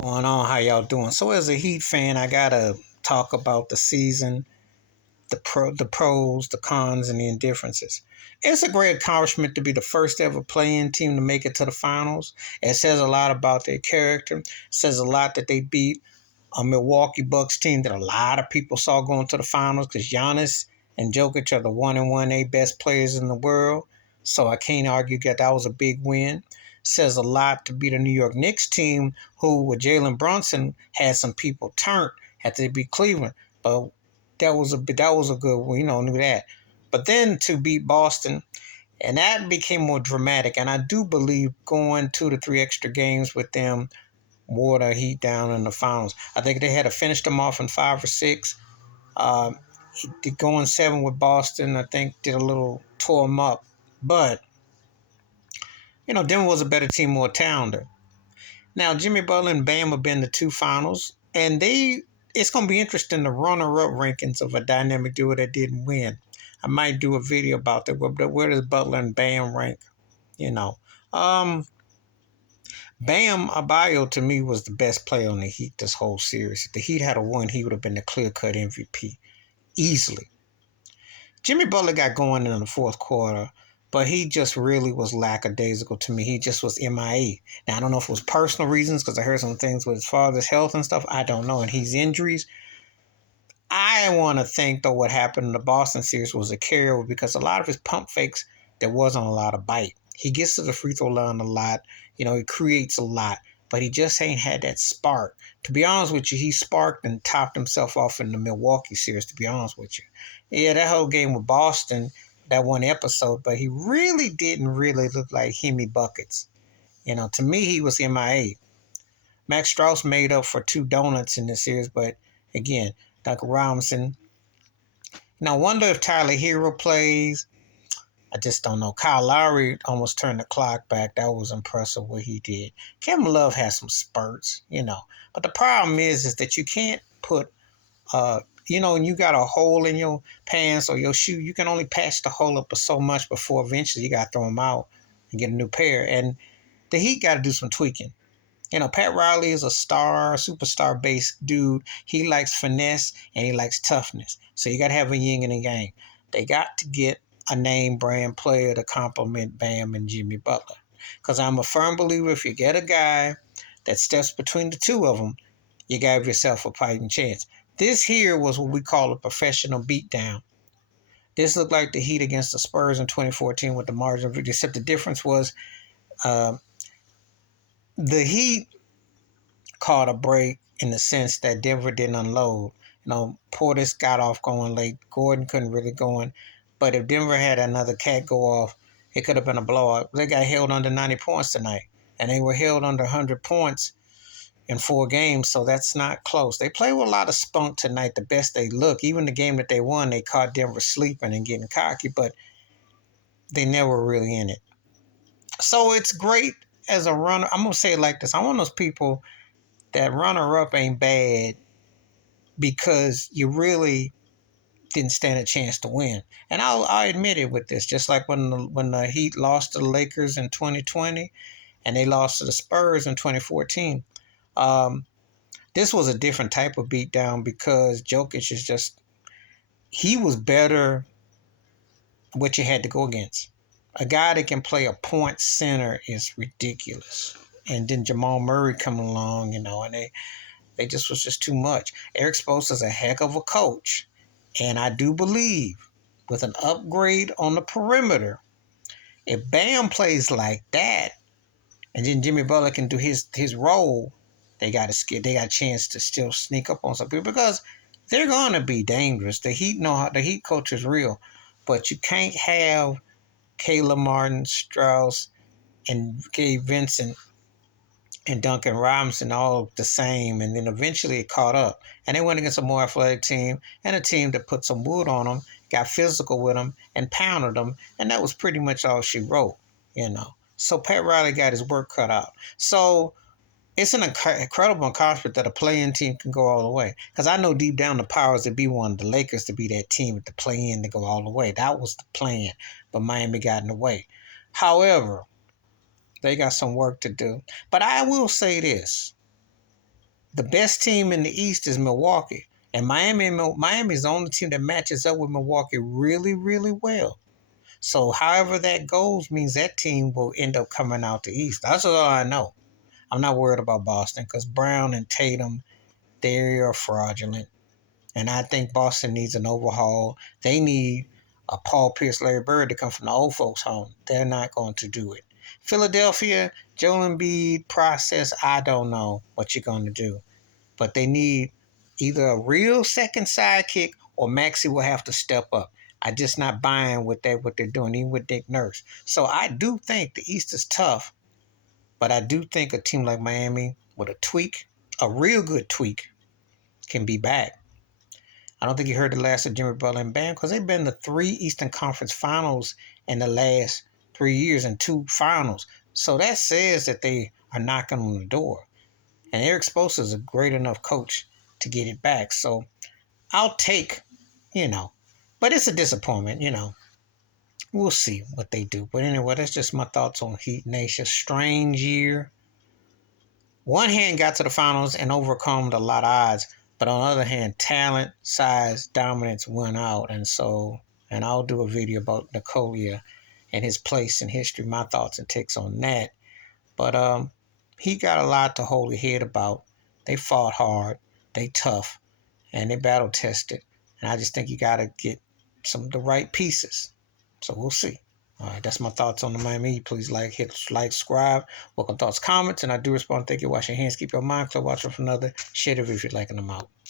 Going on? How y'all doing? So, as a Heat fan, I gotta talk about the season, the pros, the cons, and the indifferences. It's a great accomplishment to be the first ever play-in team to make it to the finals. It says a lot about their character. It says a lot that they beat a Milwaukee Bucks team that a lot of people saw going to the finals because Giannis and Jokic are the 1 and 1A best players in the world. So I can't argue that was a big win. Says a lot to beat a New York Knicks team who, with Jalen Brunson, had some people turned, had to beat Cleveland. But that was a good one, knew that. But then to beat Boston, and that became more dramatic. And I do believe going 2 to 3 extra games with them wore the Heat down in the finals. I think they had to finish them off in 5 or 6. Uh, Going 7 with Boston, I think, did a little tore them up. But, Denver was a better team, more talented. Now, Jimmy Butler and Bam have been the 2 finals, and it's going to be interesting the runner-up rankings of a dynamic duo that didn't win. I might do a video about that. Where does Butler and Bam rank? You know, um, Bam Adebayo to me was the best player on the Heat this whole series. If the Heat had won, he would have been the clear-cut MVP easily. Jimmy Butler got going in the fourth quarter, but he just really was lackadaisical to me. He just was MIA. Now, I don't know if it was personal reasons because I heard some things with his father's health and stuff. I don't know. And he's injuries. I want to think, though, what happened in the Boston series was a carryover because a lot of his pump fakes, there wasn't a lot of bite. He gets to the free throw line a lot. He creates a lot, but he just ain't had that spark. To be honest with you, he sparked and topped himself off in the Milwaukee series, to be honest with you. Yeah, that whole game with Boston, that one episode, but he really didn't really look like Hemi Buckets. To me, he was MIA. Max Strauss made up for 2 donuts in this series, but again, Duncan Robinson. Now, I wonder if Tyler Hero plays. I just don't know. Kyle Lowry almost turned the clock back. That was impressive what he did. Kevin Love has some spurts. But the problem is that you can't put, when you got a hole in your pants or your shoe, you can only patch the hole up so much before eventually you got to throw them out and get a new pair. And the Heat got to do some tweaking. Pat Riley is a superstar-based dude. He likes finesse and he likes toughness. So you got to have a yin and a yang. They got to get a name brand player to complement Bam and Jimmy Butler. Because I'm a firm believer if you get a guy that steps between the two of them, you got yourself a fighting chance. This here was what we call a professional beatdown. This looked like the Heat against the Spurs in 2014 with the margin of victory, except the difference was the Heat caught a break in the sense that Denver didn't unload. Portis got off going late. Gordon couldn't really go in. But if Denver had another cat go off, it could have been a blowout. They got held under 90 points tonight. And they were held under 100 points in 4 games, so that's not close. They played with a lot of spunk tonight, the best they look. Even the game that they won, they caught Denver sleeping and getting cocky, but they never were really in it. So it's great as a runner. I'm going to say it like this. I'm one of those people that runner-up ain't bad because you really didn't stand a chance to win. And I'll admit it with this, just like when the Heat lost to the Lakers in 2020 and they lost to the Spurs in 2014. This was a different type of beatdown because Jokic he was better what you had to go against. A guy that can play a point center is ridiculous. And then Jamal Murray coming along, and they just was just too much. Eric Spoelstra's a heck of a coach. And I do believe with an upgrade on the perimeter, if Bam plays like that, and then Jimmy Butler can do his role, they got a chance to still sneak up on some people because they're gonna be dangerous. The Heat culture is real, but you can't have Caleb Martin, Strauss, and Gabe Vincent and Duncan Robinson all the same, and then eventually it caught up. And they went against a more athletic team and a team that put some wood on them, got physical with them, and pounded them, and that was pretty much all she wrote. So Pat Riley got his work cut out. So it's an incredible accomplishment that a play-in team can go all the way. Because I know deep down the powers that be wanted the Lakers to be that team with the play-in to go all the way. That was the plan, but Miami got in the way. However, they got some work to do. But I will say this. The best team in the East is Milwaukee. And Miami is the only team that matches up with Milwaukee really, really well. So however that goes means that team will end up coming out the East. That's all I know. I'm not worried about Boston because Brown and Tatum, they are fraudulent. And I think Boston needs an overhaul. They need a Paul Pierce, Larry Bird to come from the old folks' home. They're not going to do it. Philadelphia, Joel Embiid process, I don't know what you're going to do. But they need either a real second sidekick or Maxey will have to step up. I just not buying what they're doing, even with Nick Nurse. So I do think the East is tough, but I do think a team like Miami with a tweak, a real good tweak, can be back. I don't think you heard the last of Jimmy Butler and Bam because they've been to 3 Eastern Conference Finals in the last 3 years and 2 finals. So that says that they are knocking on the door. And Eric Spoelstra is a great enough coach to get it back. So I'll take, but it's a disappointment. We'll see what they do. But anyway, that's just my thoughts on Heat Nation. Strange year. One hand got to the finals and overcome a lot of odds. But on the other hand, talent, size, dominance went out. And I'll do a video about Nikola and his place in history, my thoughts and takes on that. But he got a lot to hold his head about. They fought hard, they tough, and they battle tested. And I just think you got to get some of the right pieces. So we'll see. All right, that's my thoughts on the Miami Heat. Please hit like, subscribe, welcome thoughts, comments, and I do respond. Thank you. Wash your hands, keep your mind clear, watch for another. Share the video if you're liking them out.